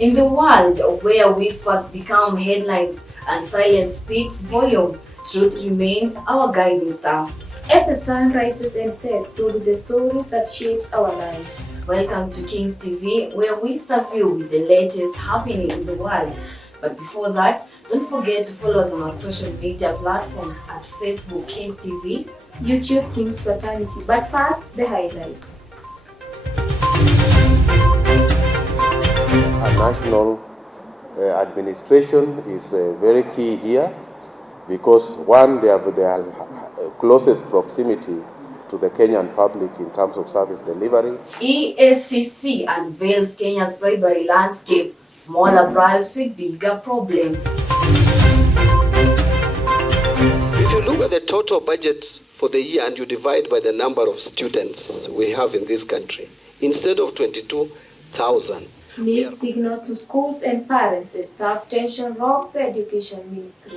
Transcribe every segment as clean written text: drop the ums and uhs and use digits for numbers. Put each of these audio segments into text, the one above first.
In the world where whispers become headlines and silence speaks volume, truth remains our guiding star. As the sun rises and sets, so do the stories that shapes our lives. Welcome to Kings TV, where we serve you with the latest happening in the world. But before that, don't forget to follow us on our social media platforms at Facebook Kings TV, YouTube Kings Fraternity. But first, the highlights. A national administration is very key here because one, they have their closest proximity to the Kenyan public in terms of service delivery. EACC unveils Kenya's bribery landscape, smaller bribes with bigger problems. If you look at the total budget for the year and you divide by the number of students we have in this country, instead of 22,000, Mixed signals to schools and parents as staff tension rocks the education ministry.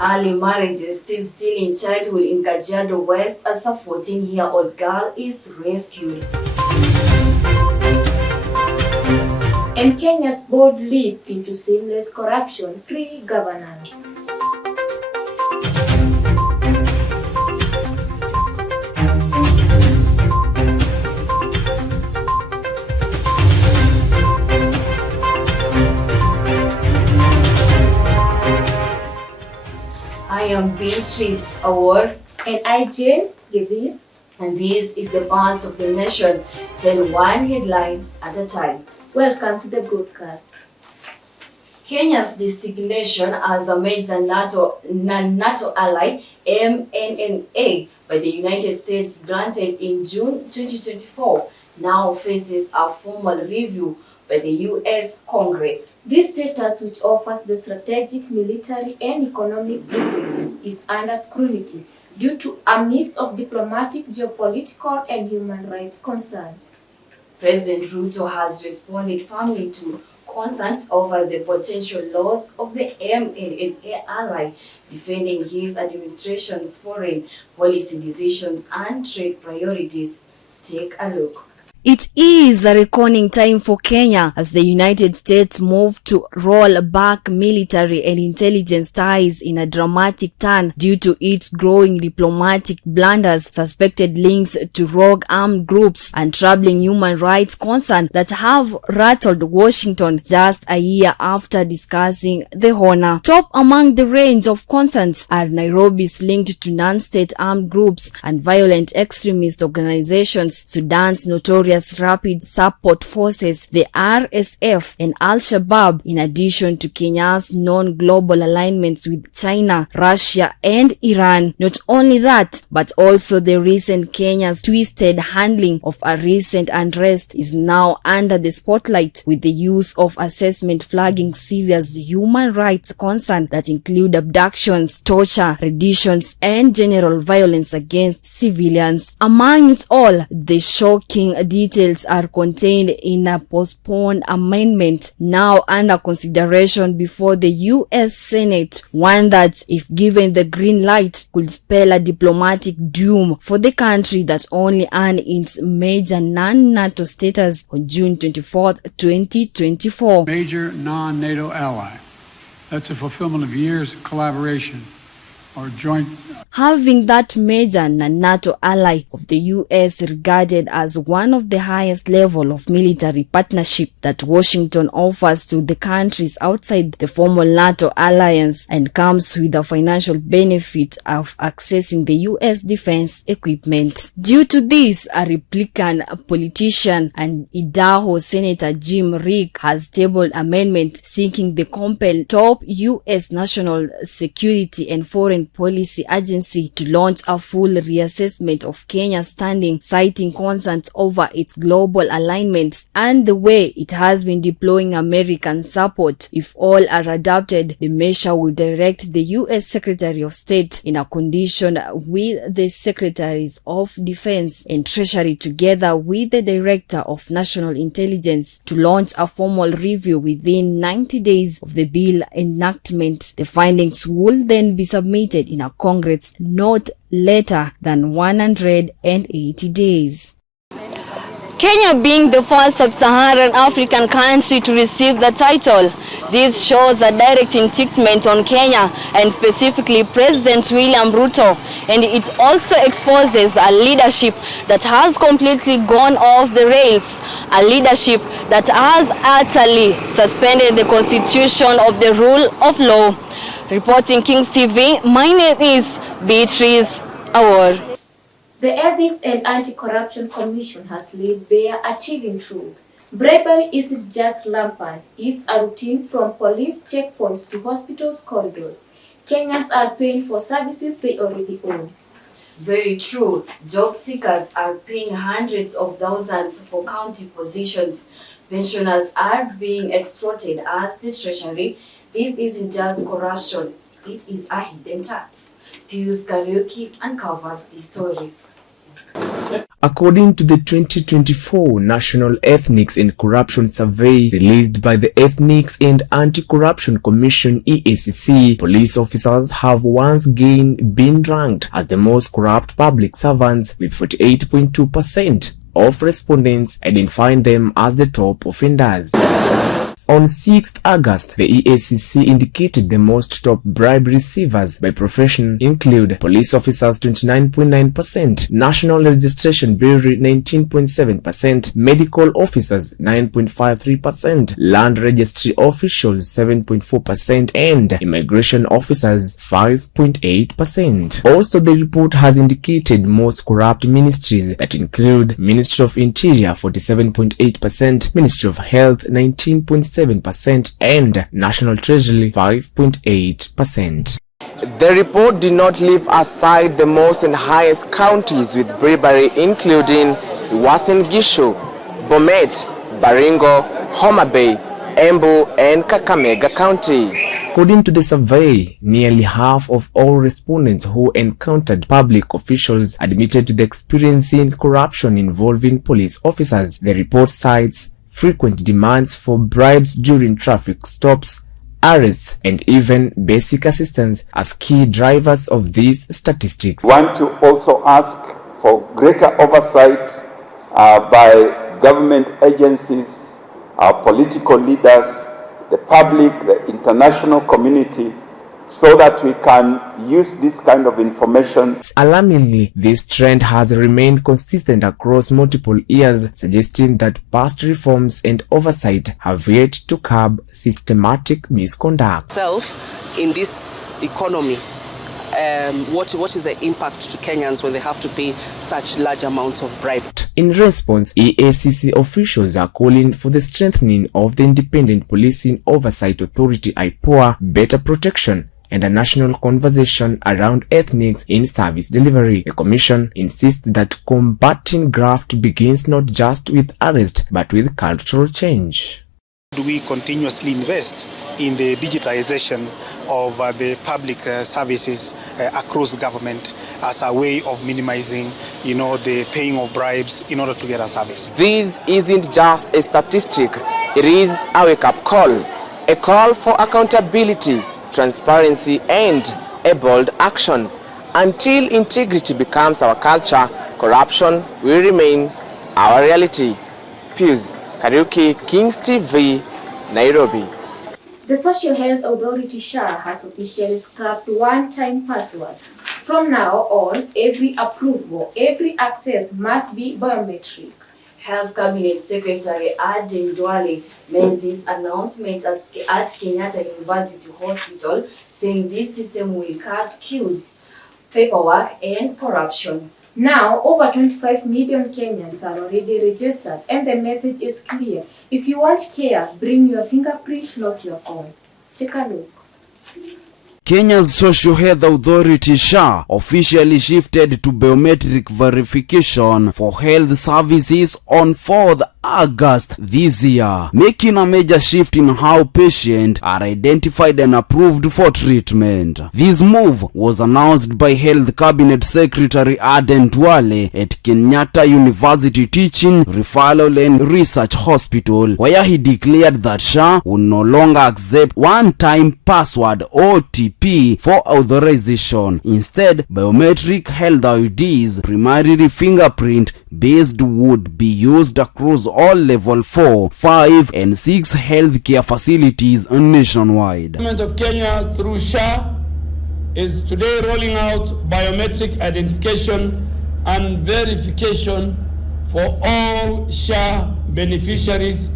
Early marriages still stealing childhood in Kajiado West as a 14-year-old girl is rescued. And Kenya's bold leap into seamless corruption-free governance. I am Beatrice Award. And I, Jane Givir. And this is the Pulse of the Nation. Tell one headline at a time. Welcome to the broadcast. Kenya's designation as a major NATO ally, MNNA, by the United States granted in June 2024, now faces a formal review by the U.S. Congress. This status, which offers the strategic, military, and economic privileges, is under scrutiny due to a mix of diplomatic, geopolitical, and human rights concerns. President Ruto has responded firmly to concerns over the potential loss of the MNNA ally, defending his administration's foreign policy decisions and trade priorities. Take a look. It is a reckoning time for Kenya as the United States move to roll back military and intelligence ties in a dramatic turn due to its growing diplomatic blunders, suspected links to rogue armed groups, and troubling human rights concerns that have rattled Washington just a year after discussing the honor. Top among the range of concerns are Nairobi's linked to non-state armed groups and violent extremist organizations, Sudan's notorious Rapid Support Forces, the RSF, and Al-Shabaab, in addition to Kenya's non-global alignments with China, Russia, and Iran. Not only that, but also the recent Kenya's twisted handling of a recent unrest is now under the spotlight, with the use of assessment flagging serious human rights concerns that include abductions, torture, renditions, and general violence against civilians. Among it all, the shocking details are contained in a postponed amendment now under consideration before the U.S. Senate, one that, if given the green light, could spell a diplomatic doom for the country that only earned its major non-NATO status on June 24, 2024. Major non-NATO ally. That's a fulfillment of years of collaboration or joint. Having that major NATO ally of the U.S. regarded as one of the highest level of military partnership that Washington offers to the countries outside the formal NATO alliance, and comes with the financial benefit of accessing the U.S. defense equipment. Due to this, a Republican politician and Idaho Senator Jim Rick has tabled amendment seeking the compel top U.S. national security and foreign policy agency to launch a full reassessment of Kenya's standing, citing concerns over its global alignments and the way it has been deploying American support. If all are adopted, the measure will direct the U.S. Secretary of State, in a condition with the Secretaries of Defense and Treasury, together with the Director of National Intelligence, to launch a formal review within 90 days of the bill enactment. The findings will then be submitted in a Congress not later than 180 days. Kenya being the first sub-Saharan African country to receive the title. This shows a direct indictment on Kenya and specifically President William Ruto, and it also exposes a leadership that has completely gone off the rails, a leadership that has utterly suspended the constitution of the rule of law. Reporting Kings TV, my name is Beatrice Award. The Ethics and Anti-Corruption Commission has laid bare a chilling truth. Bribery isn't just rampant, it's a routine from police checkpoints to hospitals' corridors. Kenyans are paying for services they already own. Very true. Job seekers are paying hundreds of thousands for county positions. Pensioners are being extorted as the treasury. This isn't just corruption, it is a hidden tax. Pius Kariuki uncovers the story. According to the 2024 National Ethics and Corruption Survey released by the Ethics and Anti-Corruption Commission (EACC), police officers have once again been ranked as the most corrupt public servants, with 48.2% of respondents identifying them as the top offenders. On 6th August, the EACC indicated the most top bribe receivers by profession include police officers 29.9%, National Registration Bureau 19.7%, medical officers 9.53%, land registry officials 7.4%, and immigration officers 5.8%. Also, the report has indicated most corrupt ministries that include Ministry of Interior 47.8%, Ministry of Health 19.7%, and National Treasury 5.8%. The report did not leave aside the most and highest counties with bribery, including Uasin Gishu, Bomet, Baringo, Homa Bay, Embu, and Kakamega County. According to the survey, nearly half of all respondents who encountered public officials admitted to the experiencing corruption involving police officers. The report cites frequent demands for bribes during traffic stops, arrests, and even basic assistance as key drivers of these statistics. We want to also ask for greater oversight by government agencies, our political leaders, the public, the international community, so that we can use this kind of information. Alarmingly, this trend has remained consistent across multiple years, suggesting that past reforms and oversight have yet to curb systematic misconduct. In this economy, what is the impact to Kenyans when they have to pay such large amounts of bribe? In response, EACC officials are calling for the strengthening of the Independent Policing Oversight Authority (IPOA), better protection, and a national conversation around ethics in service delivery. The commission insists that combating graft begins not just with arrest but with cultural change. We continuously invest in the digitization of the public services across government as a way of minimizing, the paying of bribes in order to get a service. This isn't just a statistic, it is a wake-up call, a call for accountability, transparency, and a bold action. Until integrity becomes our culture, corruption will remain our reality. Pius Kariuki, Kings TV, Nairobi. The Social Health Authority (SHA) has officially scrapped one-time passwords. From now on, every approval, every access must be biometric. Health Cabinet Secretary Aden Duale made this announcement at Kenyatta University Hospital, saying this system will cut queues, paperwork, and corruption. Now, over 25 million Kenyans are already registered, and the message is clear. If you want care, bring your fingerprint, not your phone. Take a look. Kenya's Social Health Authority (SHA) officially shifted to biometric verification for health services on 4th August this year, making a major shift in how patients are identified and approved for treatment. This move was announced by Health Cabinet Secretary Aden Duale at Kenyatta University Teaching, Referral and Research Hospital, where he declared that SHA will no longer accept one-time password (OTP) for authorization. Instead, biometric health IDs, primarily fingerprint, based would be used across all level 4, 5 and 6 healthcare facilities nationwide. The government of Kenya through SHA is today rolling out biometric identification and verification for all SHA beneficiaries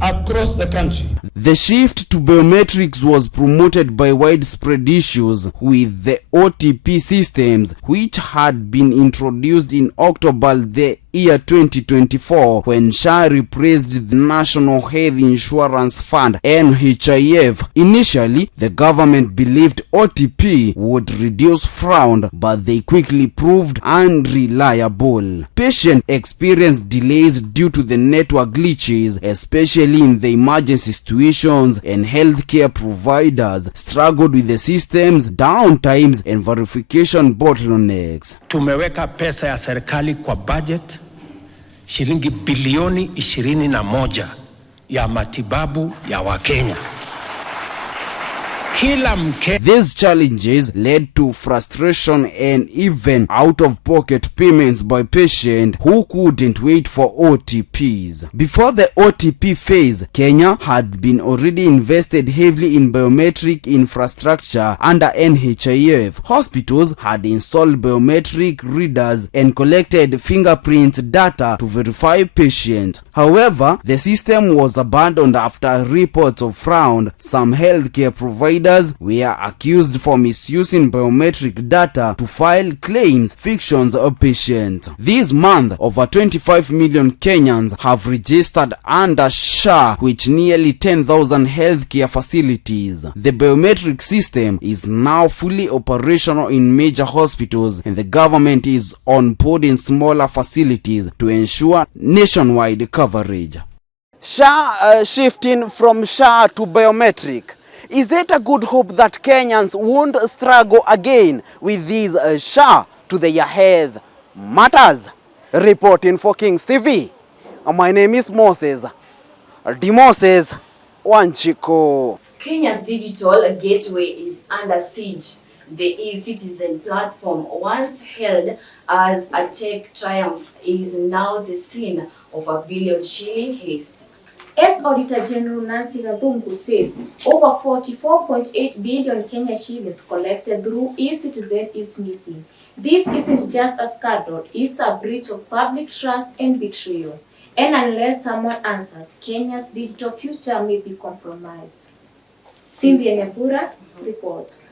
across the country. The shift to biometrics was promoted by widespread issues with the OTP systems, which had been introduced in October the year 2024 when SHA replaced the National Health Insurance Fund (NHIF). Initially, the government believed OTP would reduce fraud, but they quickly proved unreliable. Patients experienced delays due to the network glitches, especially in the emergency situations, and healthcare providers struggled with the system's downtimes and verification bottlenecks. Tumeweka pesa ya serikali kwa budget shilingi bilioni 21 ya matibabu ya Wakenya. These challenges led to frustration and even out-of-pocket payments by patients who couldn't wait for OTPs. Before the OTP phase, Kenya had been already invested heavily in biometric infrastructure under NHIF. Hospitals had installed biometric readers and collected fingerprint data to verify patients. However, the system was abandoned after reports of fraud. Some healthcare providers were accused for misusing biometric data to file claims fictions of patients. This month, over 25 million Kenyans have registered under SHA, which nearly 10,000 healthcare facilities. The biometric system is now fully operational in major hospitals, and the government is onboarding smaller facilities to ensure nationwide coverage. SHA shifting from SHA to biometric. Is that a good hope that Kenyans won't struggle again with these SHA to their health matters? Reporting for Kings TV, my name is Moses Wanchiko. Kenya's digital gateway is under siege. The e-citizen platform, once held as a tech triumph, is now the scene of a billion-shilling heist. As Auditor General Nancy Gathungu says, over 44.8 billion Kenya shillings collected through e-citizen is missing. This isn't just a scandal, it's a breach of public trust and betrayal. And unless someone answers, Kenya's digital future may be compromised. Cynthia Nyambura reports.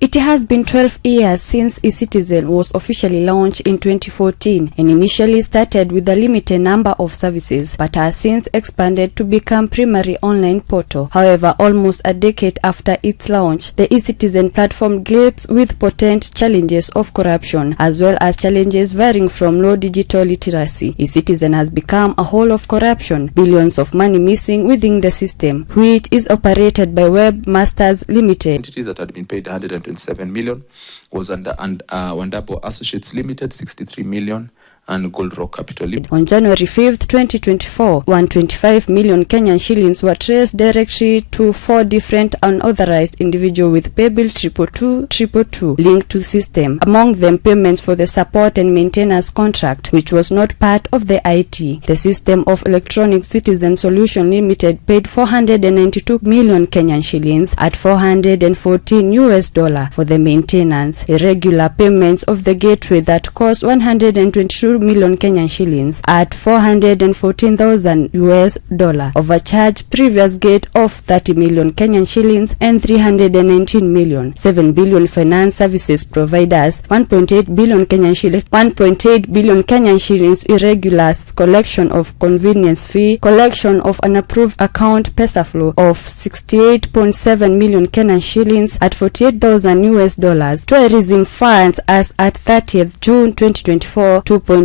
It has been 12 years since eCitizen was officially launched in 2014 and initially started with a limited number of services but has since expanded to become primary online portal. However, almost a decade after its launch, the eCitizen platform grapples with potent challenges of corruption as well as challenges varying from low digital literacy. eCitizen has become a hole of corruption, billions of money missing within the system, which is operated by Webmasters Limited. Entities that had been paid 127 million was under Wandapo Associates Limited 63 million and Gold Rock Capital Limited. On January 5th, 2024, 125 million Kenyan shillings were traced directly to 4 different unauthorized individuals with paybill 22222 linked to the system. Among them, payments for the support and maintenance contract, which was not part of the IT. The System of Electronic Citizen Solution Limited paid 492 million Kenyan shillings at $414 for the maintenance. Irregular payments of the gateway that cost 122 million Kenyan shillings at $414,000. Overcharged previous gate of 30 million Kenyan shillings and 319 million. 7 billion finance services providers, 1.8 billion Kenyan shillings, 1.8 billion Kenyan shillings irregular collection of convenience fee, collection of unapproved account pesa flow of 68.7 million Kenyan shillings at $48,000. Tourism funds as at 30th June 2024, 2.23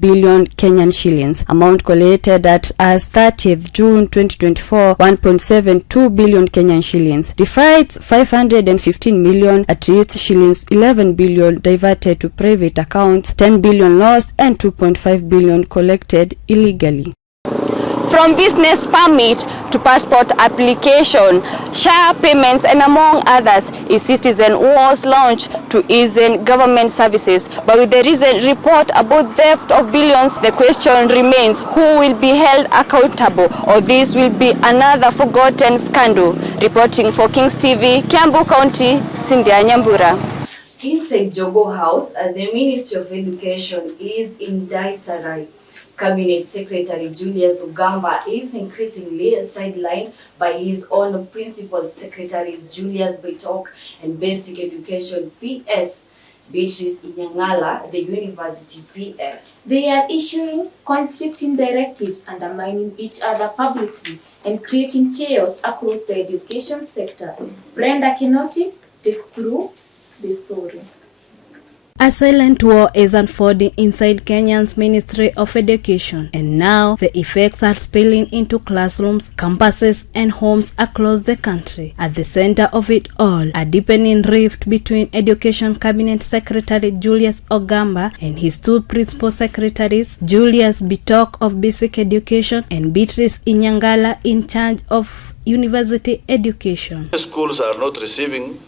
billion Kenyan shillings. Amount collected at as 30th June 2024, 1.72 billion Kenyan shillings. Refits 515 million, at least shillings 11 billion diverted to private accounts, 10 billion lost and 2.5 billion collected illegally. from business permit to passport application, SHA payments, and among others. E-Citizen was launched to ease in government services. But with the recent report about theft of billions, the question remains who will be held accountable, or this will be another forgotten scandal. Reporting for Kings TV, Kiambu County, Cynthia Nyambura. Inside Jogo House, the Ministry of Education is in disarray. Cabinet Secretary Julius Ogamba is increasingly sidelined by his own principal secretaries Julius Bitok and Basic Education PS, Beatrice Inyangala, the University PS. They are issuing conflicting directives, undermining each other publicly, and creating chaos across the education sector. Brenda Kinoti takes through the story. A silent war is unfolding inside Kenya's Ministry of Education, and now the effects are spilling into classrooms, campuses, and homes across the country. At the center of it all, a deepening rift between Education Cabinet Secretary Julius Ogamba and his two principal secretaries, Julius Bitok of Basic Education and Beatrice Inyangala in charge of University Education. Schools are not receiving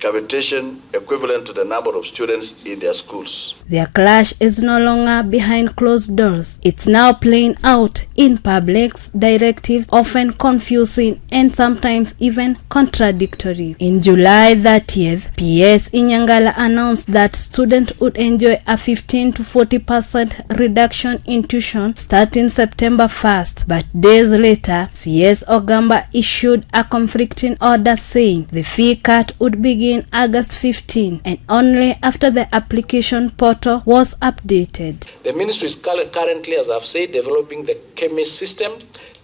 capitation equivalent to the number of students in their schools. Their clash is no longer behind closed doors. It's now playing out in public. Directives often confusing and sometimes even contradictory. In July 30th, PS Inyangala announced that students would enjoy a 15 to 40% reduction in tuition starting September 1st. But days later, CS Ogamba issued a conflicting order saying the fee cut would begin August 15 and only after the application portal was updated. The ministry is currently, as I've said, developing the KEMIS system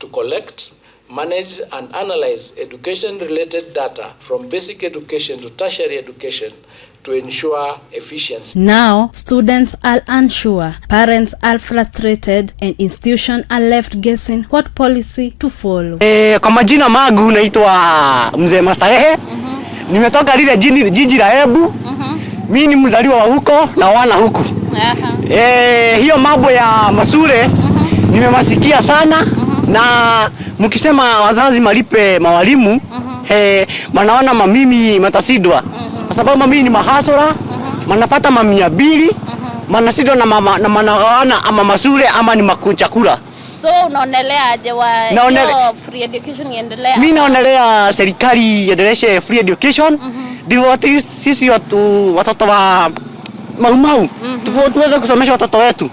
to collect, manage and analyze education-related data from basic education to tertiary education to ensure efficiency. Now, students are unsure, parents are frustrated, and institutions are left guessing what policy to follow. Kwa majina magu naitwa Mzee Mastarehe. Nimetoka lile jiji la Embu. Mimi ni mzaliwa wa huko na wana huku. Hiyo mambo ya masure nimemasikia sana na mkisema wazazi malipe mawalimu manaona mamimi matasidwa. Kwa sababu mamimi ni mahasora, manapata mamia 200, manasidwa na manaona ama masure ama ni makuchakula. So unaonelea aje wa free education iendelea? Mimi naonelea serikali iendeleshe free education. Ndio sisi watoto wa mau tuweze kusomesha watoto wetu.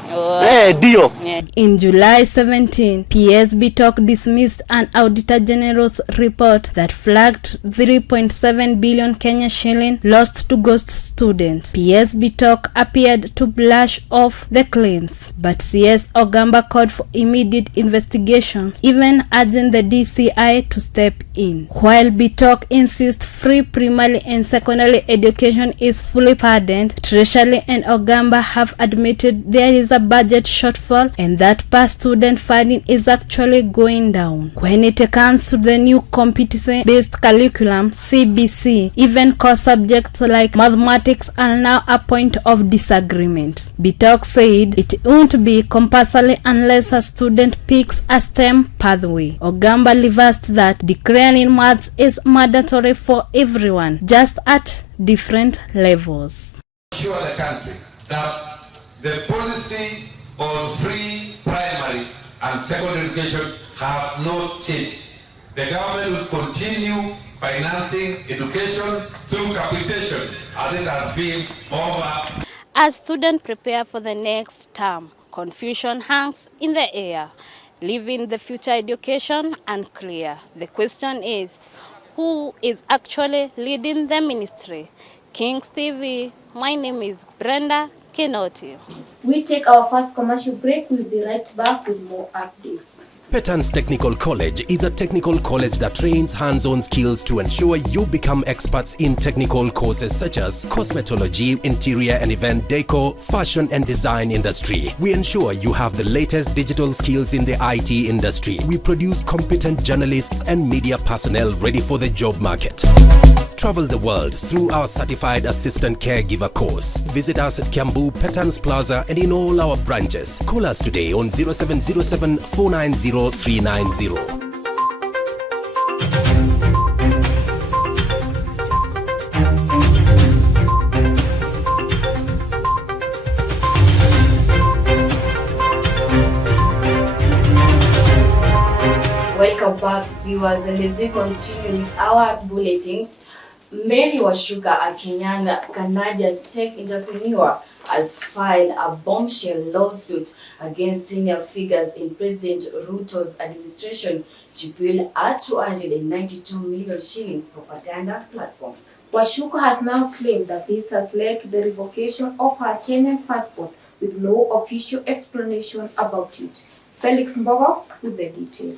Ndio. In July 17, PS Bitok dismissed an Auditor General's report that flagged 3.7 billion Kenya shilling lost to ghost students. PS Bitok appeared to brush off the claims, but CS Ogamba called for immediate investigations, even urging the DCI to step in. While Bitok insists free primary and secondary education is fully funded, Treasury and Ogamba have admitted there is a budget shortfall and that per student funding is actually going down. When it comes to the new competency-based curriculum, CBC, even core subjects like mathematics are now a point of disagreement. Bitok said it won't be compulsory unless a student picks a STEM pathway. Ogamba reversed that, declaring maths is mandatory for everyone, just at different levels. Assure the country that the policy on free primary and secondary education has not changed. The government will continue financing education through capitation as it has been over. As students prepare for the next term, confusion hangs in the air, leaving the future education unclear. The question is, who is actually leading the ministry? Kings TV, my name is Brenda Kinoti. We take our first commercial break. We'll be right back with more updates. Petans Technical College is a technical college that trains hands-on skills to ensure you become experts in technical courses such as cosmetology, interior and event decor, fashion and design industry. We ensure you have the latest digital skills in the IT industry. We produce competent journalists and media personnel ready for the job market. Travel the world through our certified assistant caregiver course. Visit us at Kiambu, Petans Plaza and in all our branches. Call us today on 0707 490 390. Welcome back, viewers, and as we continue with our bulletins, Mary Washuka, a Canadian tech entrepreneur, has filed a bombshell lawsuit against senior figures in President Ruto's administration to build a 292 million shillings propaganda platform. Washuka has now claimed that this has led to the revocation of her Kenyan passport with no official explanation about it. Felix Mbogo with the detail.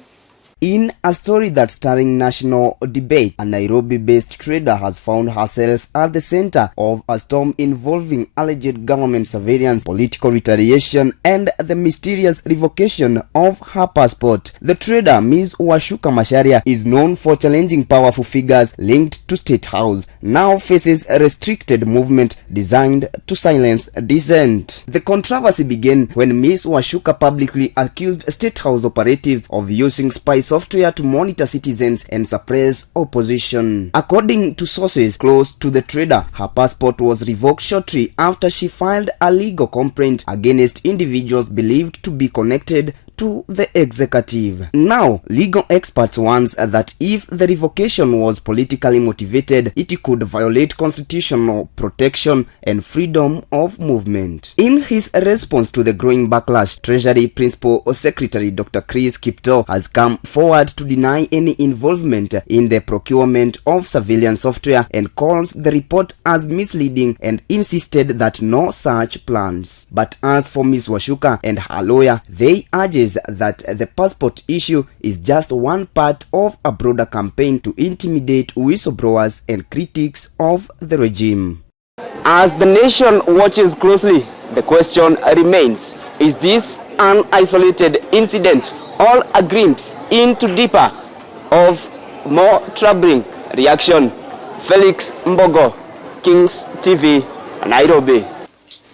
In a story that's stirring national debate, a Nairobi-based trader has found herself at the center of a storm involving alleged government surveillance, political retaliation, and the mysterious revocation of her passport. The trader, Ms. Washuka Macharia, is known for challenging powerful figures linked to State House, now faces a restricted movement designed to silence dissent. The controversy began when Ms. Washuka publicly accused State House operatives of using spy software to monitor citizens and suppress opposition. According to sources close to the trader, her passport was revoked shortly after she filed a legal complaint against individuals believed to be connected to the executive. Now, legal experts warn that if the revocation was politically motivated, it could violate constitutional protection and freedom of movement. In his response to the growing backlash, Treasury Principal Secretary Dr. Chris Kipto has come forward to deny any involvement in the procurement of surveillance software and calls the report as misleading and insisted that no such plans. But as for Ms. Washuka and her lawyer, they urge that the passport issue is just one part of a broader campaign to intimidate whistleblowers and critics of the regime. As the nation watches closely, the question remains, is this an isolated incident or a glimpse into deeper of more troubling reaction? Felix Mbogo, Kings TV, Nairobi.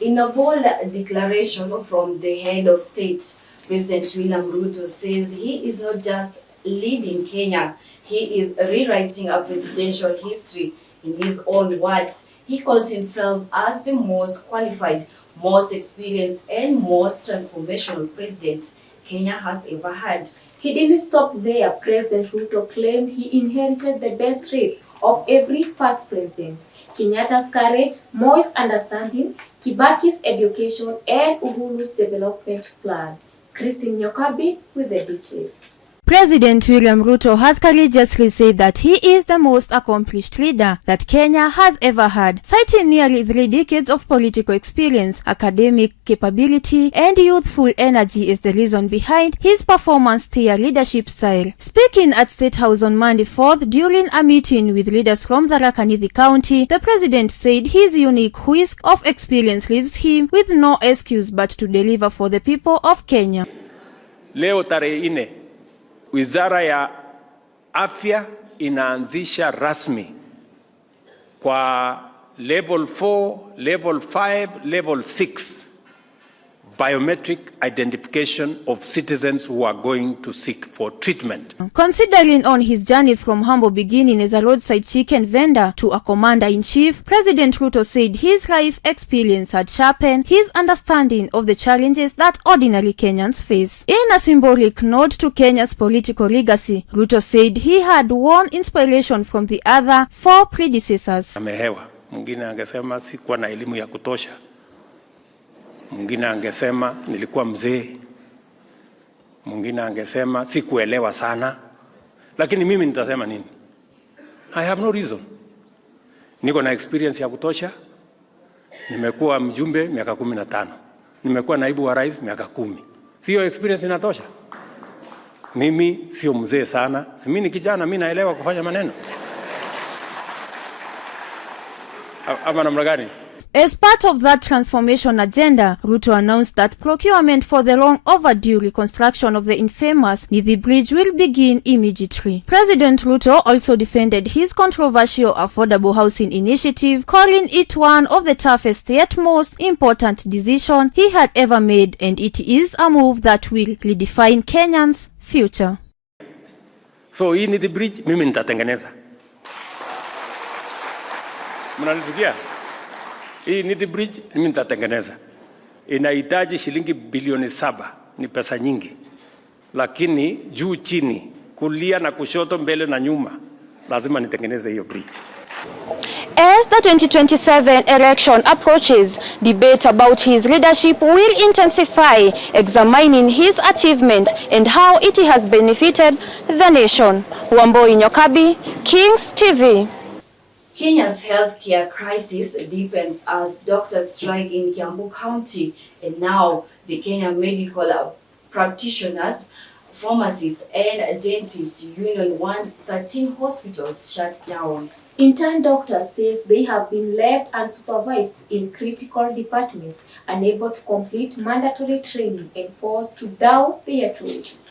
In a bold declaration from the head of state, President William Ruto says he is not just leading Kenya, he is rewriting a presidential history. In his own words, he calls himself as the most qualified, most experienced, and most transformational president Kenya has ever had. He didn't stop there. President Ruto claimed he inherited the best traits of every past president: Kenyatta's courage, Moi's understanding, Kibaki's education, and Uhuru's development plan. Christine Nyokabi with the detail. President William Ruto has courageously said that he is the most accomplished leader that Kenya has ever had, citing nearly 3 decades of political experience, academic capability, and youthful energy as the reason behind his performance-tier leadership style. Speaking at State House on Monday 4th during a meeting with leaders from Tharaka Nithi County, the president said his unique whisk of experience leaves him with no excuse but to deliver for the people of Kenya. Leo tarehe 4, Wizara ya Afya inaanzisha rasmi kwa level 4, level 5, level 6 biometric identification of citizens who are going to seek for treatment. Considering on his journey from humble beginning as a roadside chicken vendor to a commander-in-chief, President Ruto said his life experience had sharpened his understanding of the challenges that ordinary Kenyans face. In a symbolic nod to Kenya's political legacy, Ruto said he had won inspiration from the other 4 predecessors. Amehewa, mwingine angesema sikuwa na elimu ya kutosha. Mwingine angesema nilikuwa mzee. Mwingine angesema sikuelewa sana. Lakini mimi nitasema nini? I have no reason. Niko na experience ya kutosha. Nimekuwa mjumbe miaka 15. Nimekuwa naibu wa rais miaka 10. Sio experience inatosha? Mimi sio mzee sana. Si mimi ni kijana, mimi naelewa kufanya maneno. Ama namna gani? As part of that transformation agenda, Ruto announced that procurement for the long overdue reconstruction of the infamous Nithi Bridge will begin immediately. President Ruto also defended his controversial affordable housing initiative, calling it one of the toughest yet most important decisions he had ever made, and it is a move that will redefine Kenyans' future. So hii Nithi Bridge mimi nitatengeneza. Mnanisikia? Hii Nithi Bridge mimi nitatengeneza. Inahitaji shilingi bilioni 7, ni pesa nyingi. Lakini juu chini, kulia na kushoto, mbele na nyuma, lazima nitengeneze hiyo bridge. As the 2027 election approaches, debate about his leadership will intensify, examining his achievement and how it has benefited the nation. Wamboi Nyokabi, Kings TV. Kenya's healthcare crisis deepens as doctors strike in Kiambu County, and now the Kenya Medical Practitioners, Pharmacists and Dentists Union wants 13 hospitals shut down. Intern doctors says they have been left unsupervised in critical departments, unable to complete mandatory training and forced to down their tools.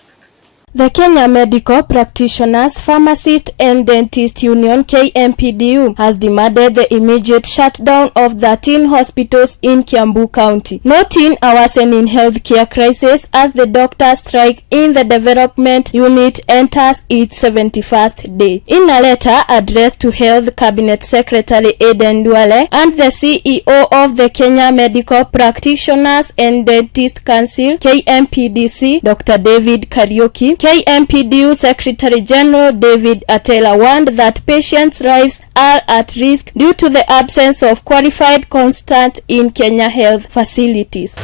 The Kenya Medical Practitioners, Pharmacists and Dentists Union KMPDU has demanded the immediate shutdown of 13 hospitals in Kiambu County, noting a worsening healthcare crisis as the doctor strike in the development unit enters its 71st day. In a letter addressed to Health Cabinet Secretary Eden Duale and the CEO of the Kenya Medical Practitioners and Dentists Council KMPDC, Dr. David Kariuki, KMPDU Secretary General David Atela warned that patients' lives are at risk due to the absence of qualified consultants in Kenya health facilities.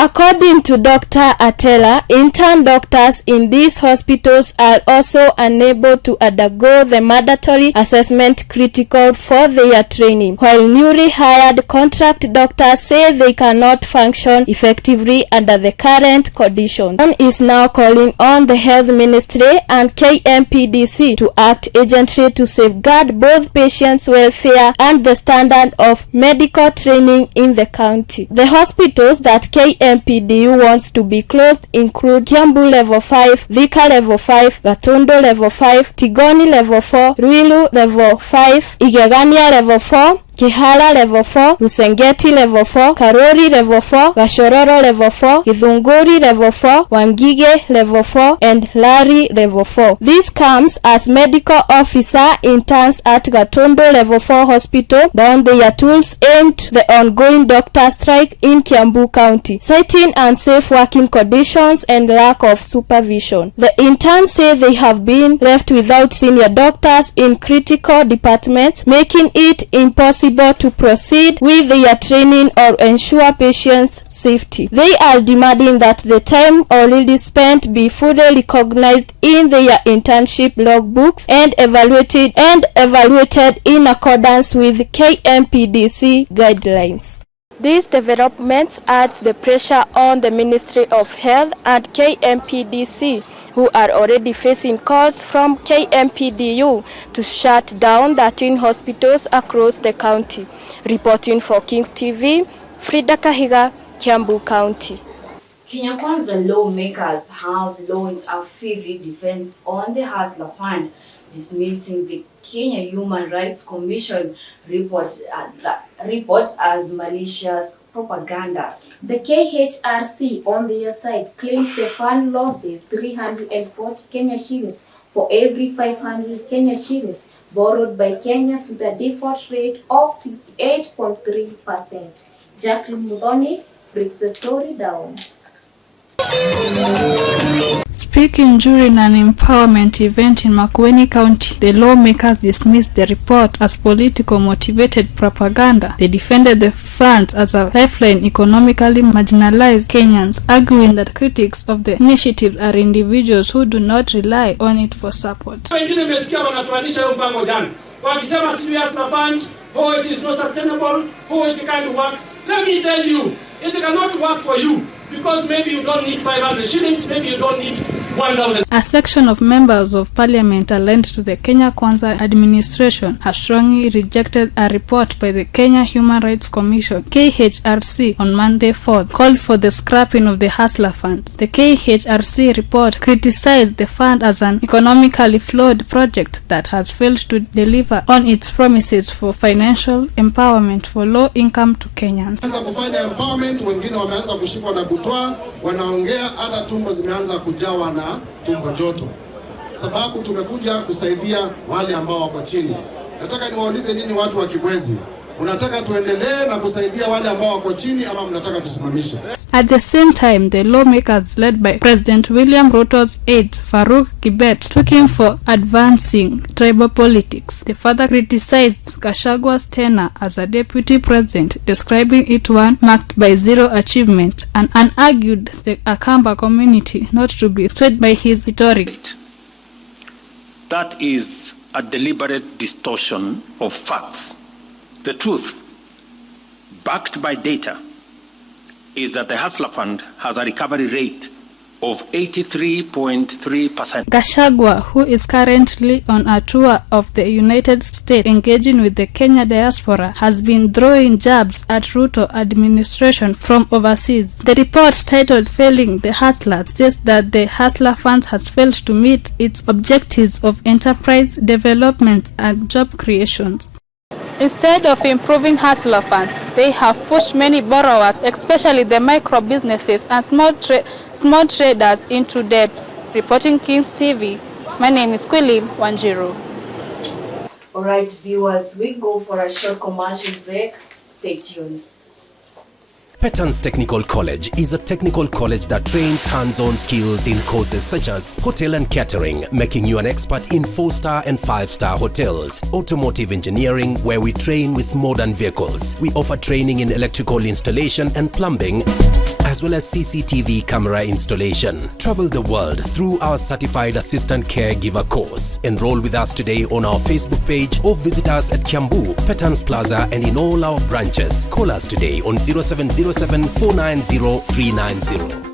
According to Dr. Atela, intern doctors in these hospitals are also unable to undergo the mandatory assessment critical for their training, while newly hired contract doctors say they cannot function effectively under the current conditions. One is now calling on the Health Ministry and KMPDC to act urgently to safeguard both patients' welfare and the standard of medical training in the county. The hospitals that KMPDU wants to be closed include Kiambu Level 5, Thika Level 5, Gatondo Level 5, Tigoni Level 4, Ruiru Level 5, Igegania Level 4, Kihala Level 4, Rusengeti Level 4, Karori Level 4, Gashororo Level 4, Githunguri Level 4, Wangige Level 4, and Lari Level 4. This comes as medical officer interns at Gatondo Level 4 Hospital down their tools aimed the ongoing doctor strike in Kiambu County, citing unsafe working conditions and lack of supervision. The interns say they have been left without senior doctors in critical departments, making it impossible to proceed with their training or ensure patients' safety. They are demanding that the time already spent be fully recognized in their internship logbooks and evaluated in accordance with KMPDC guidelines. These developments add the pressure on the Ministry of Health and KMPDC, who are already facing calls from KMPDU to shut down 13 hospitals across the county. Reporting for Kings TV, Frida Kahiga, Kiambu County. Kenya Kwanza lawmakers have launched a fiery defense on the Hustler Fund, dismissing the Kenya Human Rights Commission report as malicious propaganda. The KHRC on their side claims the fund loses 340 Kenya shillings for every 500 Kenya shillings borrowed by Kenyans with a default rate of 68.3%. Jacqueline Mudhoni breaks the story down. Speaking during an empowerment event in Makueni County, the lawmakers dismissed the report as political motivated propaganda. They defended the funds as a lifeline economically marginalized Kenyans, arguing that critics of the initiative are individuals who do not rely on it for support. Wengine nimesikia wanatuanisha hiyo mpango jana. Wakisema sijui Hustler Fund, it is not sustainable, it can't work. Let me tell you, it cannot work for you. Because maybe you don't need 500 shillings, maybe you don't need 1,000. A section of members of parliament aligned to the Kenya Kwanza administration has strongly rejected a report by the Kenya Human Rights Commission, KHRC, on Monday 4th, called for the scrapping of the Hustler funds. The KHRC report criticized the fund as an economically flawed project that has failed to deliver on its promises for financial empowerment for low-income to Kenyans. Kufanya empowerment, wengine wameanza kushikwa na butwa, wanaongea hata tumbo zimeanza kujawa na tumbo joto. Sababu tumekuja kusaidia wale ambao wako chini. Nataka niwaulize nyinyi watu wa Kibwezi, unataka tuendelee na kusaidia wale ambao wako chini ama mnataka tusimamishe? At the same time, the lawmakers led by President William Ruto's aide Farouk Kibet took him for advancing tribal politics. They further criticized Gachagwa's tenure as a deputy president, describing it one marked by zero achievement, and argued the Akamba community not to be swayed by his rhetoric. That is a deliberate distortion of facts. The truth, backed by data, is that the Hustler Fund has a recovery rate of 83.3%. Gachagua, who is currently on a tour of the United States engaging with the Kenya diaspora, has been throwing jabs at Ruto administration from overseas. The report, titled "Failing the Hustler," says that the Hustler Fund has failed to meet its objectives of enterprise development and job creations. Instead of improving hustler funds, they have pushed many borrowers, especially the micro businesses and small traders, into debts. Reporting Kings TV, my name is Quilin Wanjiru. Alright viewers, we go for a short commercial break. Stay tuned. Petans Technical College is a technical college that trains hands-on skills in courses such as hotel and catering, making you an expert in 4-star and 5-star hotels, automotive engineering, where we train with modern vehicles. We offer training in electrical installation and plumbing, as well as CCTV camera installation. Travel the world through our certified assistant caregiver course. Enroll with us today on our Facebook page or visit us at Kiambu, Petans Plaza, and in all our branches. Call us today on 0707 490 390.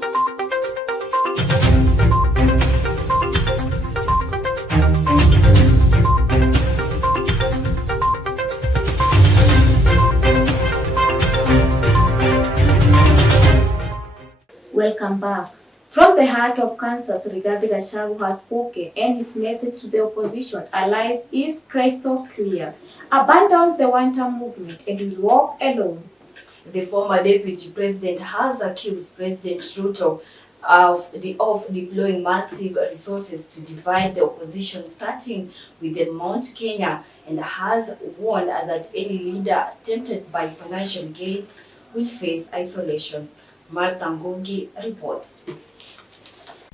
Welcome back. From the heart of Kansas, Rigathi Gachagua has spoken, and his message to the opposition allies is crystal clear. Abandon the one-term movement and will walk alone. The former deputy president has accused President Ruto of deploying massive resources to divide the opposition, starting with the Mount Kenya, and has warned that any leader tempted by financial gain will face isolation. Martha Ngogi reports.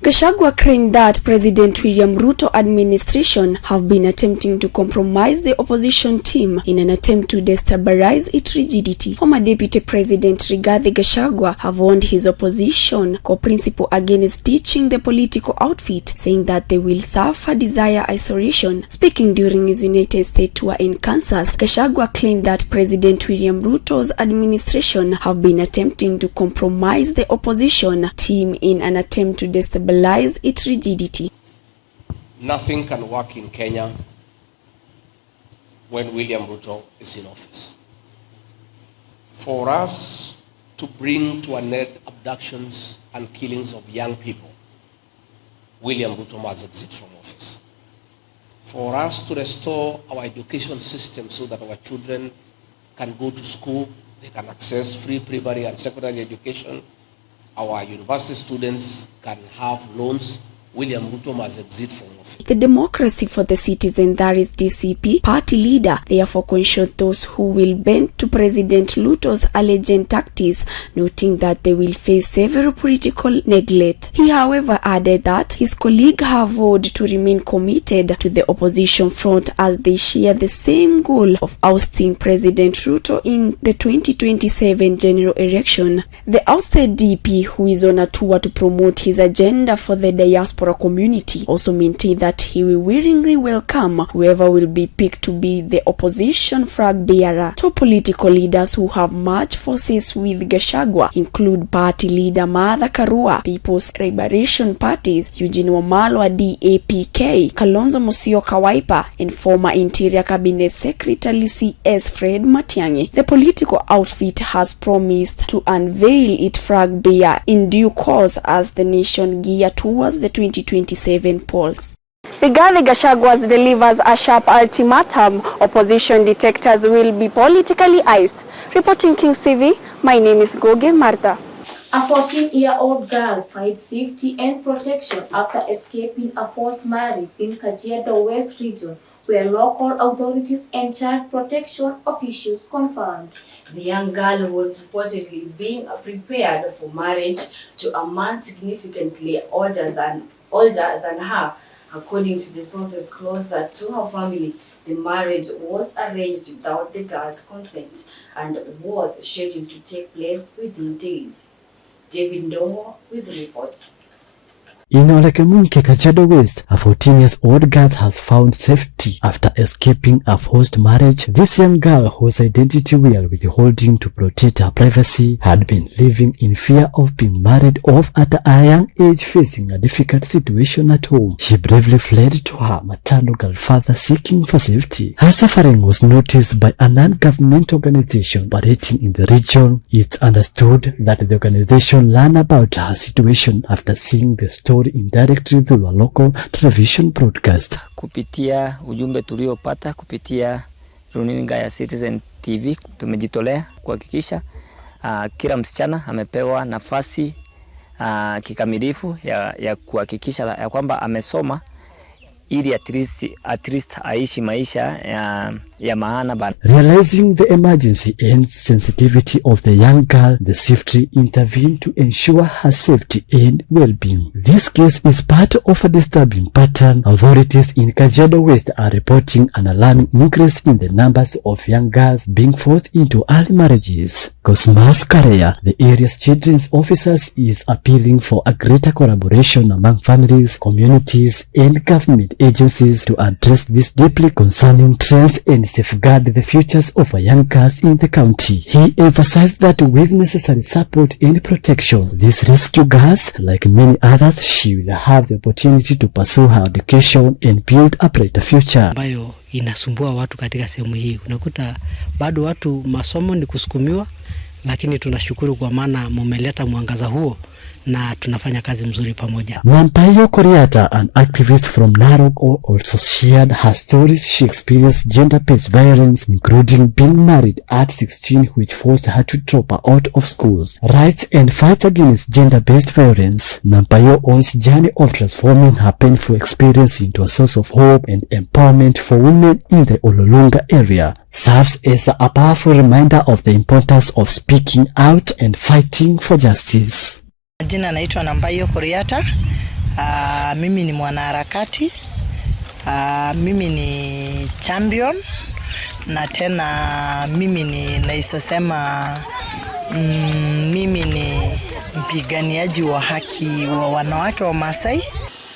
Gachagua claimed that President William Ruto administration have been attempting to compromise the opposition team in an attempt to destabilize its rigidity. Former Deputy President Rigathi Gachagua have warned his opposition co-principal against ditching the political outfit, saying that they will suffer desire isolation. Speaking during his United States tour in Kansas, Gachagua claimed that President William Ruto's administration have been attempting to compromise the opposition team in an attempt to destabilize its rigidity. Nothing can work in Kenya when William Ruto is in office. For us to bring to an end abductions and killings of young people, William Ruto must exit from office. For us to restore our education system so that our children can go to school, they can access free primary and secondary education, our university students can have loans, William Ruto must exit from office. The Democracy for the Citizen, that is DCP, party leader therefore cautioned those who will bend to President Ruto's alleged tactics, noting that they will face several political neglect. He, however, added that his colleagues have vowed to remain committed to the opposition front as they share the same goal of ousting President Ruto in the 2027 general election. The ousted DP, who is on a tour to promote his agenda for the diaspora community, also maintained guarantee that he will willingly welcome whoever will be picked to be the opposition flag bearer. Top political leaders who have merged forces with Gachagua include party leader Martha Karua, People's Liberation Party's Eugene Wamalwa DAPK, Kalonzo Musyoka Wiper, and former Interior Cabinet Secretary CS Fred Matiang'i. The political outfit has promised to unveil its flag bearer in due course as the nation gears towards the 2027 polls. Rigathi Gachagua delivers a sharp ultimatum. Opposition detectors will be politically iced. Reporting Kings TV, my name is Goge Martha. A 14-year-old girl finds safety and protection after escaping a forced marriage in Kajiado West region, where local authorities and child protection officials confirmed. The young girl was reportedly being prepared for marriage to a man significantly older than her. According to the sources closer to her family, the marriage was arranged without the girl's consent and was scheduled to take place within days. David Ndongo with reports. In Olekemunke, Kajiado West, a 14-year-old girl has found safety after escaping a forced marriage. This young girl, whose identity we are withholding to protect her privacy, had been living in fear of being married off at a young age, facing a difficult situation at home. She bravely fled to her maternal grandfather seeking for safety. Her suffering was noticed by a non-government organization operating in the region. It's understood that the organization learned about her situation after seeing the story indirectly through a local television broadcast. Kupitia ujumbe tuliopata kupitia runinga ya Citizen TV, tumejitolea kuhakikisha kila msichana amepewa nafasi kikamilifu ya kuhakikisha ya kwamba amesoma ili at least aishi maisha ya maana bana. Realizing the emergency and sensitivity of the young girl, the swiftly intervened to ensure her safety and well-being. This case is part of a disturbing pattern. Authorities in Kajiado West are reporting an alarming increase in the numbers of young girls being forced into early marriages. Cosmas Kareya, the area's children's officers, is appealing for a greater collaboration among families, communities, and government agencies to address these deeply concerning trends and safeguard the futures of young girls in the county. He emphasized that with necessary support and protection, these rescue girls, like many others, she will have the opportunity to pursue her education and build a brighter future. Ambayo inasumbua watu katika sehemu hii. Unakuta bado watu masomo ni kusukumiwa, lakini tunashukuru kwa maana mumeleta mwangaza huo na tunafanya kazi mzuri pamoja. Nampayo Koreata, an activist from Narok, also shared her stories. She experienced gender-based violence, including being married at 16, which forced her to drop out of schools. Rights and fights against gender-based violence. Nampayo owns journey of transforming her painful experience into a source of hope and empowerment for women in the Ololunga area. Serves as a powerful reminder of the importance of speaking out and fighting for justice. Jina naitwa Nambayo Koreata. Mimi ni mwanaharakati. Mimi ni champion. Na tena mimi ni naisasema mimi ni mpiganiaji wa haki wa wanawake wa Maasai.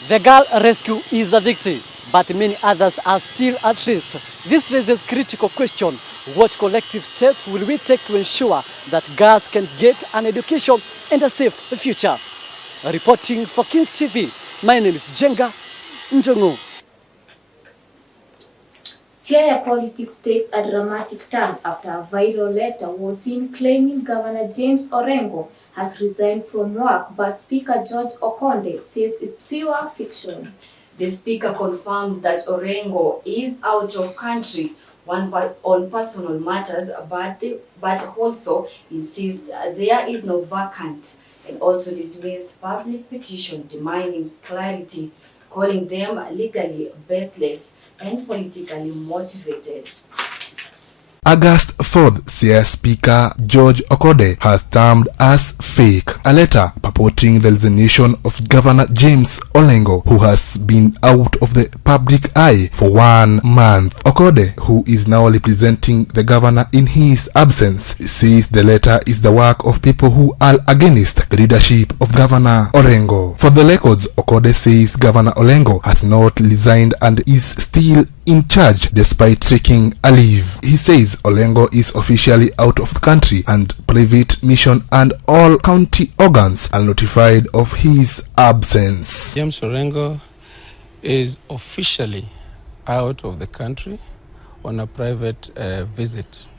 The girl rescue is a victory, but many others are still at risk. This raises critical question. What collective steps will we take to ensure that girls can get an education and a safe future? Reporting for Kings TV, my name is Jenga Njongo. Siaya politics takes a dramatic turn after a viral letter was seen claiming Governor James Orengo has resigned from work, but Speaker George Okonde says it's pure fiction. The speaker confirmed that Orengo is out of country on personal matters, but also insists there is no vacant, and also dismissed public petition demanding clarity, calling them legally baseless and politically motivated. August 4th, Siaya Speaker George Okode has termed as fake a letter purporting the resignation of Governor James Olengo, who has been out of the public eye for 1 month. Okode, who is now representing the governor in his absence, says the letter is the work of people who are against the leadership of Governor Olengo. For the records, Okode says Governor Olengo has not resigned and is still in charge despite taking a leave. He says Olengo is officially out of the country and private mission and all county organs are notified of his absence. James Olengo is officially out of the country on a private visit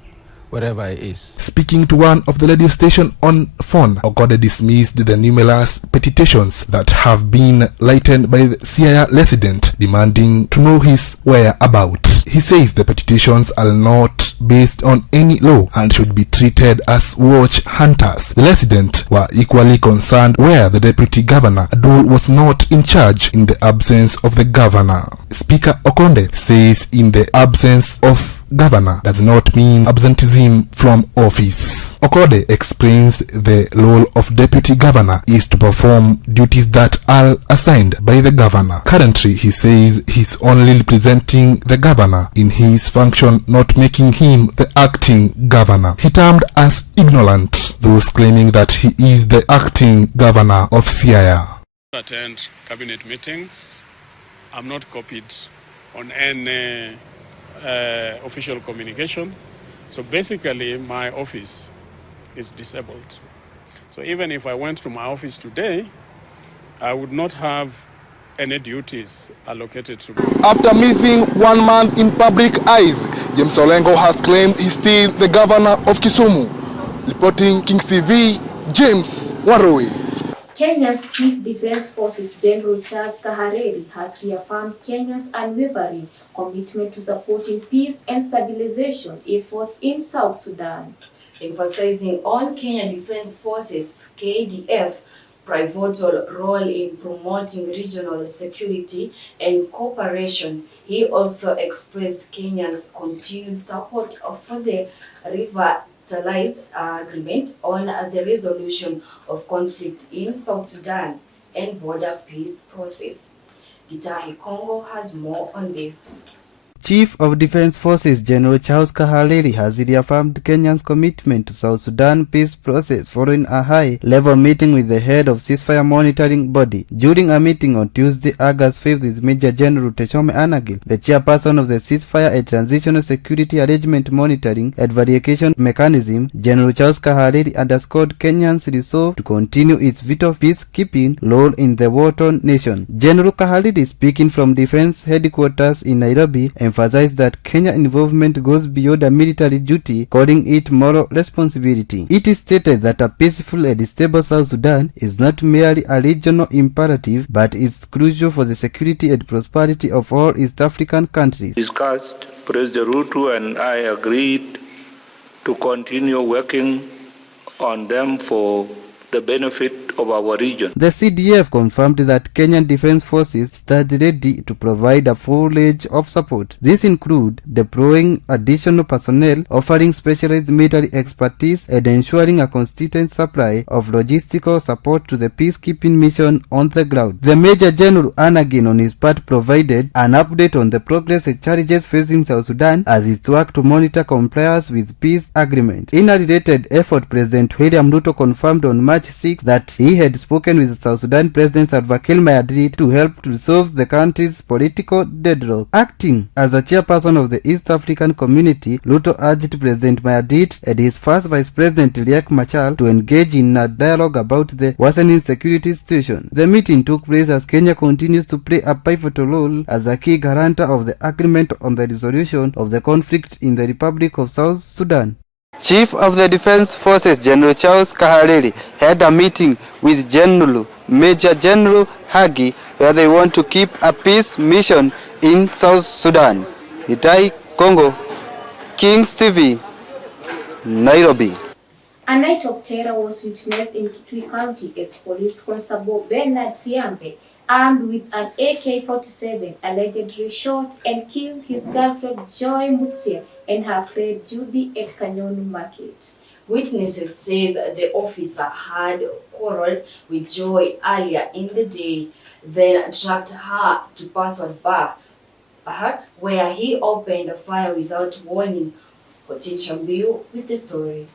wherever he is. Speaking to one of the radio station on phone, Okode dismissed the numerous petitions that have been lightened by the Siaya resident demanding to know his whereabouts. He says the petitions are not based on any law and should be treated as watch hunters. The residents were equally concerned where the deputy governor Adul was not in charge in the absence of the governor. Speaker Okonde says in the absence of governor does not mean absenteeism from office. Okode explains the role of deputy governor is to perform duties that are assigned by the governor. Currently, he says he's only representing the governor in his function, not making him the acting governor. He termed as ignorant those claiming that he is the acting governor of Siaya. Attend cabinet meetings. I'm not copied on any official communication. So basically my office is disabled. So even if I went to my office today, I would not have any duties allocated to me. After missing 1 month in public eyes, James Olengo has claimed he's still the governor of Kisumu. Reporting Kings TV, James Warui. Kenya's Chief Defense Forces General Charles Kahareri has reaffirmed Kenya's unwavering commitment to supporting peace and stabilization efforts in South Sudan, emphasizing on Kenya Defense Forces (KDF) pivotal role in promoting regional security and cooperation. He also expressed Kenya's continued support for the revitalized agreement on the resolution of conflict in South Sudan and border peace process. Gitahi Congo has more on this. Chief of Defense Forces General Charles Kahareri has reaffirmed Kenya's commitment to South Sudan peace process following a high-level meeting with the head of ceasefire monitoring body. During a meeting on Tuesday, August 5th with Major General Teshome Anagil, the chairperson of the ceasefire and transitional security arrangement monitoring and verification mechanism, General Charles Kahareri underscored Kenya's resolve to continue its vital peacekeeping role in the war-torn nation. General Kahareri, speaking from Defense Headquarters in Nairobi, emphasized that Kenya involvement goes beyond a military duty, calling it moral responsibility. It is stated that a peaceful and stable South Sudan is not merely a regional imperative, but is crucial for the security and prosperity of all East African countries. Discussed, President Ruto and I agreed to continue working on them for the benefit of our region. The CDF confirmed that Kenyan Defense Forces stand ready to provide a full range of support. This includes deploying additional personnel, offering specialized military expertise, and ensuring a consistent supply of logistical support to the peacekeeping mission on the ground. The Major General Anagin on his part provided an update on the progress and challenges facing South Sudan as it works to monitor compliance with peace agreement. In a related effort, President William Ruto confirmed on March 6 that he had spoken with South Sudan President Salva Kiir Mayardit to help to resolve the country's political deadlock. Acting as a chairperson of the East African Community, Ruto urged President Mayardit and his first Vice President Riek Machar to engage in a dialogue about the worsening security situation. The meeting took place as Kenya continues to play a pivotal role as a key guarantor of the agreement on the resolution of the conflict in the Republic of South Sudan. Chief of the Defense Forces General Charles Kahareri had a meeting with Major General Hagi where they want to keep a peace mission in South Sudan. Itai Congo, Kings TV, Nairobi. A night of terror was witnessed in Kitui County as Police Constable Bernard Siambe, armed with an AK-47, allegedly shot and killed his girlfriend Joy Mutsia and her friend Judy at Kanyonu Market. Witnesses says the officer had quarreled with Joy earlier in the day, then dragged her to Password Bar, where he opened fire without warning. Potential Bill with the story.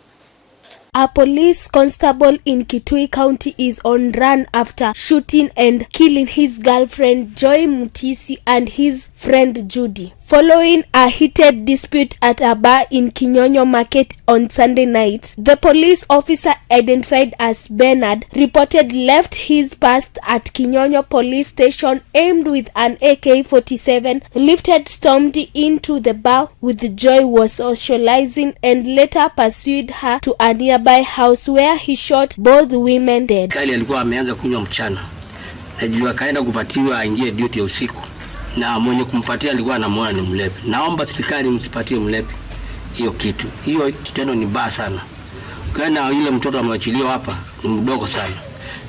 A police constable in Kitui County is on run after shooting and killing his girlfriend Joy Mutisi and his friend Judy, following a heated dispute at a bar in Kinyonyo Market on Sunday night. The police officer, identified as Bernard, reported left his post at Kinyonyo police station aimed with an AK-47, lifted, stormed into the bar with Joy was socializing, and later pursued her to a nearby house where he shot both women dead. Kali alikuwa ameanza kunywa mchana. Najua kaenda kupatiwa aingie duty ya usiku. Na mwenye kumpatia alikuwa anamuona ni mlevi. Naomba serikali msipatie mlevi hiyo kitu. Hiyo kitendo ni baya sana. Kana yule mtoto amewachiliwa hapa ni mdogo sana.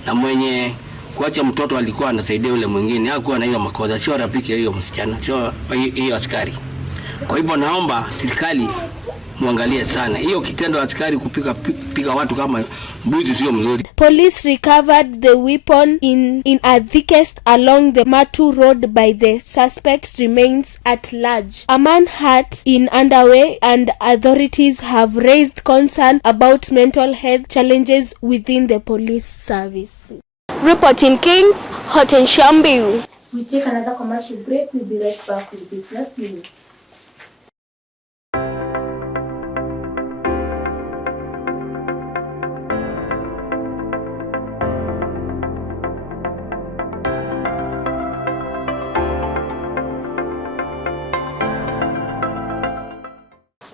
Na mwenye kuacha mtoto alikuwa anasaidia yule mwingine. Hakuwa na hiyo makosa. Sio rafiki hiyo msichana, sio hiyo askari. Kwa hivyo naomba serikali muangalie sana. Hiyo kitendo askari kupiga watu kama mbuzi sio mzuri. Police recovered the weapon in a thicket along the Matu Road by the suspect remains at large. A manhunt in underway and authorities have raised concern about mental health challenges within the police service. Reporting Kings, Hoten Shambu. We take another commercial break. We'll be right back with business news.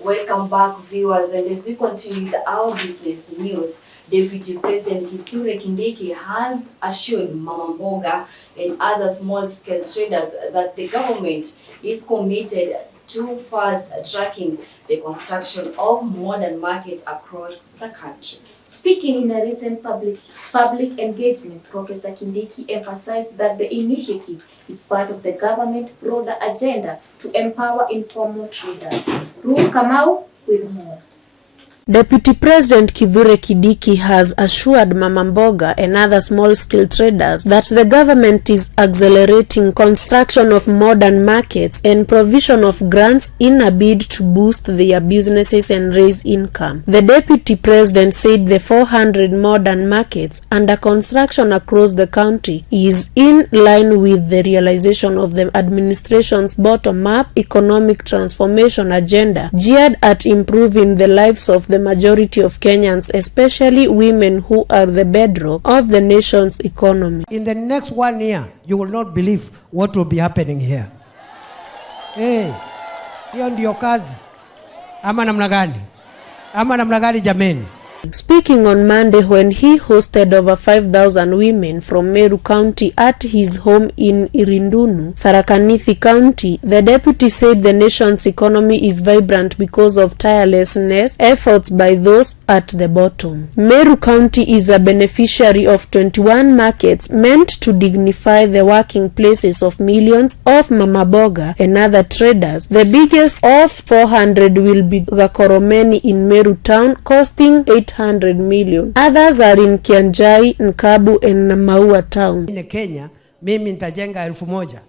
Welcome back, viewers, and as we continue with our business news, Deputy President Kithure Kindiki has assured Mama Mboga and other small-scale traders that the government is committed to fast-tracking the construction of modern markets across the country. Speaking in a recent public engagement, Professor Kindiki emphasized that the initiative is part of the government's broader agenda to empower informal traders. Ruth Kamau with more. Deputy President Kithure Kindiki has assured Mama Mboga and other small-scale traders that the government is accelerating construction of modern markets and provision of grants in a bid to boost their businesses and raise income. The Deputy President said the 400 modern markets under construction across the country is in line with the realization of the administration's bottom-up economic transformation agenda geared at improving the lives of the majority of Kenyans, especially women who are the bedrock of the nation's economy. In the next 1 year, you will not believe what will be happening here. Hey, hiyo ndio kazi. Ama namna gani? Ama namna gani jameni? Speaking on Monday when he hosted over 5,000 women from Meru County at his home in Irindunu, Tharaka Nithi County, the deputy said the nation's economy is vibrant because of tirelessness efforts by those at the bottom. Meru County is a beneficiary of 21 markets meant to dignify the working places of millions of Mama Mboga and other traders. The biggest of 400 will be Gakoromeni in Meru town, costing 800 million. Others are in Kianjai, Nkabu and Maua town. In Kenya, mimi nitajenga 1,000.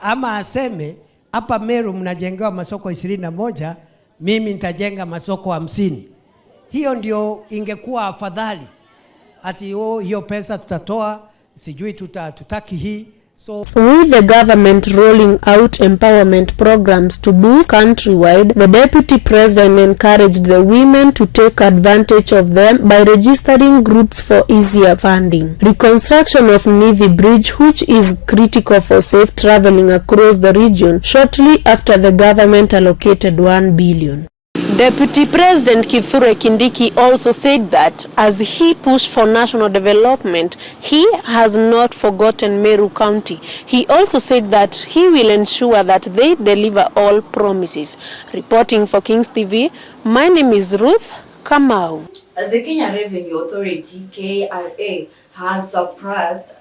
Ama aseme, hapa Meru mnajengewa masoko 21, mimi nitajenga masoko 50. Hiyo ndio ingekuwa afadhali. Ati hiyo pesa tutatoa, sijui tutaki hii. So, with the government rolling out empowerment programs to boost countrywide, the deputy president encouraged the women to take advantage of them by registering groups for easier funding. Reconstruction of Nithi Bridge, which is critical for safe traveling across the region, shortly after the government allocated 1 billion. Deputy President Kithure Kindiki also said that as he pushed for national development, he has not forgotten Meru County. He also said that he will ensure that they deliver all promises. Reporting for Kings TV, my name is Ruth Kamau. The Kenya Revenue Authority (KRA) has surpassed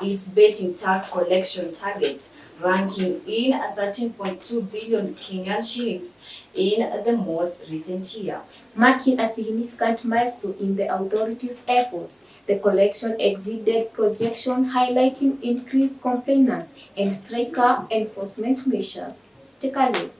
its betting tax collection target, ranking in 13.2 billion Kenyan shillings in the most recent year. Marking a significant milestone in the authorities' efforts, the collection exceeded projection, highlighting increased complainants and stricter enforcement measures. Take a look.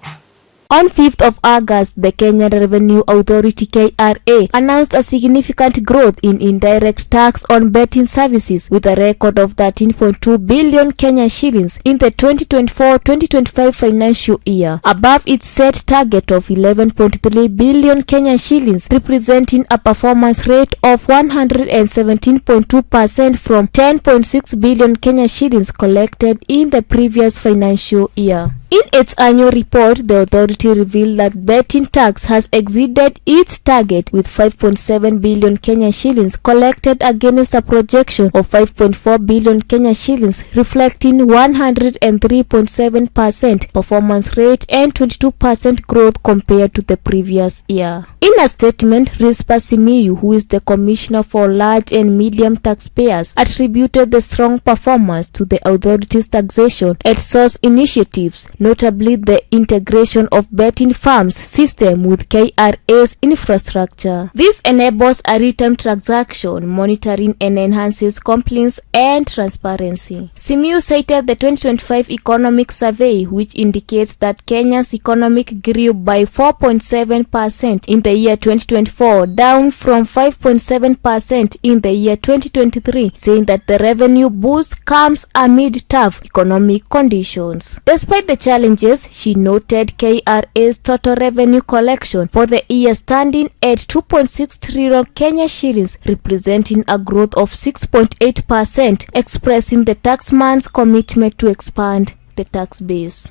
On 5th of August, the Kenya Revenue Authority (KRA) announced a significant growth in indirect tax on betting services with a record of 13.2 billion Kenya shillings in the 2024-2025 financial year, above its set target of 11.3 billion Kenya shillings, representing a performance rate of 117.2% from 10.6 billion Kenya shillings collected in the previous financial year. In its annual report, the authority revealed that betting tax has exceeded its target with 5.7 billion Kenya shillings collected against a projection of 5.4 billion Kenya shillings, reflecting 103.7% performance rate and 22% growth compared to the previous year. In a statement, Rispa Simiyu, who is the Commissioner for Large and Medium Taxpayers, attributed the strong performance to the authority's taxation and source initiatives, notably the integration of betting farms system with KRA's infrastructure. This enables a real-time transaction monitoring and enhances compliance and transparency. Simiyu cited the 2025 economic survey, which indicates that Kenya's economy grew by 4.7% in the year 2024, down from 5.7% in the year 2023, saying that the revenue boost comes amid tough economic conditions. Despite the challenges, she noted KRA's total revenue collection for the year standing at 2.6 trillion Kenya shillings, representing a growth of 6.8%, expressing the taxman's commitment to expand the tax base.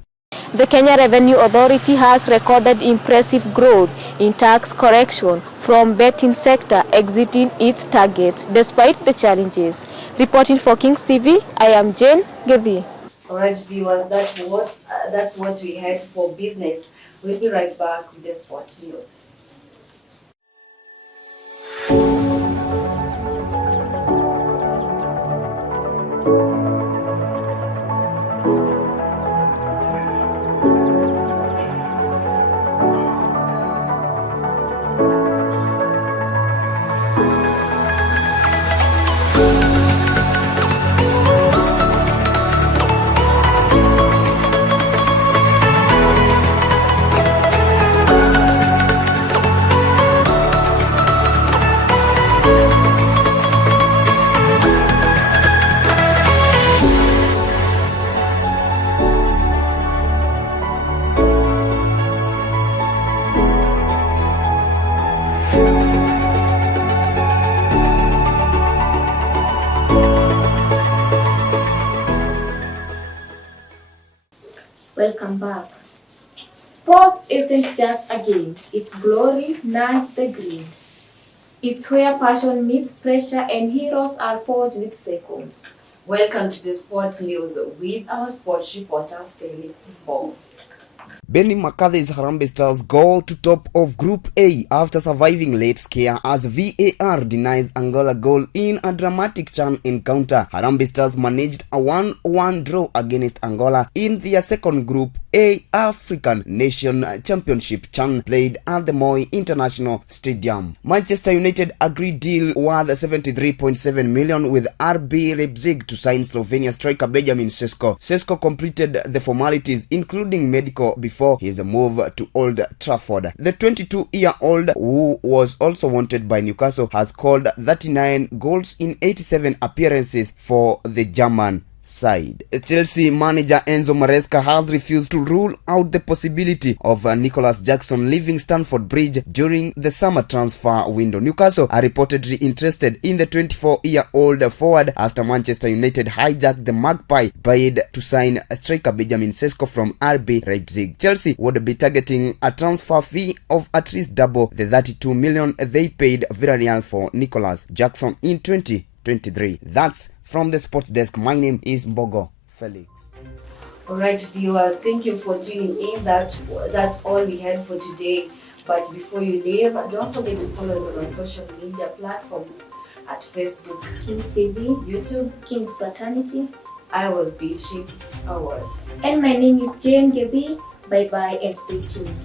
The Kenya Revenue Authority has recorded impressive growth in tax collection from betting sector, exceeding its targets despite the challenges. Reporting for Kings TV, I am Jane Gethi. Alright viewers, that's what we had for business. We'll be right back with the sports news. Welcome back. Sports isn't just a game, it's glory, not the green. It's where passion meets pressure and heroes are forged with seconds. Welcome to the sports news with our sports reporter Felix Mbong. Benny McCarthy's Harambee Stars go to top of Group A after surviving late scare as VAR denies Angola goal in a dramatic CHAN encounter. Harambee Stars managed a 1-1 draw against Angola in their second Group A African Nation Championship CHAN played at the Moi International Stadium. Manchester United agreed deal worth 73.7 million with RB Leipzig to sign Slovenia striker Benjamin Sesko. Sesko completed the formalities including medical before his move to Old Trafford. The 22-year-old, who was also wanted by Newcastle, has scored 39 goals in 87 appearances for the German side. Chelsea manager Enzo Maresca has refused to rule out the possibility of Nicholas Jackson leaving Stamford Bridge during the summer transfer window. Newcastle are reportedly interested in the 24-year-old forward after Manchester United hijacked the Magpie bid to sign striker Benjamin Sesko from RB Leipzig. Chelsea would be targeting a transfer fee of at least double the 32 million they paid Villarreal for Nicholas Jackson in 2023. That's from the sports desk. My name is Mbogo Felix. Alright viewers, thank you for tuning in. That's all we had for today. But before you leave, don't forget to follow us on our social media platforms at Facebook, Kings TV, YouTube, Kings Fraternity. I was Beatrice Howard. And my name is Jane Gedi. Bye bye and stay tuned.